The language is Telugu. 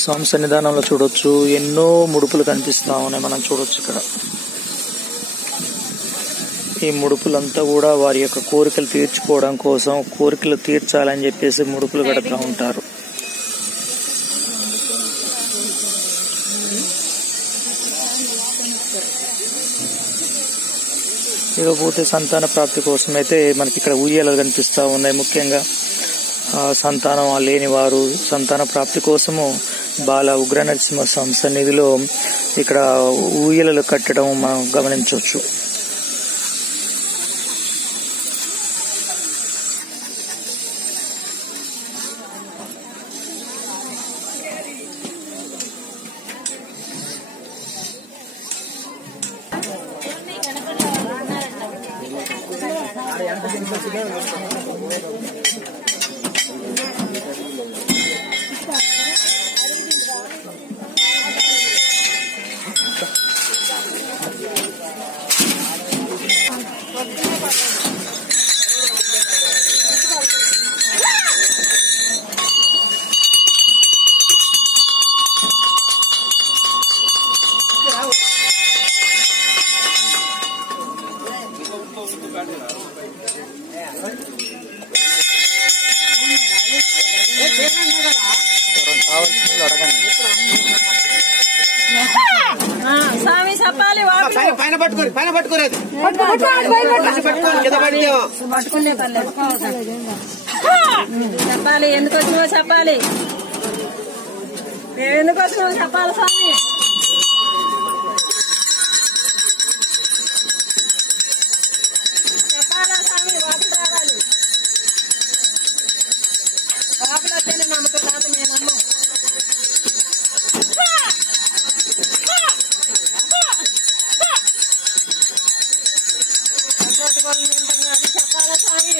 స్వామి సన్నిధానంలో చూడొచ్చు ఎన్నో ముడుపులు కనిపిస్తా ఉన్నాయి. మనం చూడొచ్చు ఇక్కడ ఈ ముడుపులంతా కూడా వారి యొక్క కోరికలు తీర్చుకోవడం కోసం, కోరికలు తీర్చాలని చెప్పేసి ముడుపులు కడుతూ ఉంటారు. ఇకపోతే సంతాన ప్రాప్తి కోసం అయితే మనకి ఇక్కడ ఉయ్యాలలు కనిపిస్తా ఉన్నాయి. ముఖ్యంగా సంతానం లేని వారు సంతాన ప్రాప్తి కోసము బాల ఉగ్ర నరసింహ స్వామి సన్నిధిలో ఇక్కడ ఊయలలు కట్టడం మనం గమనించవచ్చు. స్వామి చెప్పాలి పైన పట్టుకోలేదు చెప్పాలి, ఎందుకు వచ్చినావో చెప్పాలి, మేము ఎందుకు వచ్చినామో చెప్పాలి స్వామి. చెప్పాలా స్వామి, వాటికి రావాలి. వాటిలో వస్తేనే నమ్మకం, రాత నేను నమ్మం. చెప్పాలా స్వామి.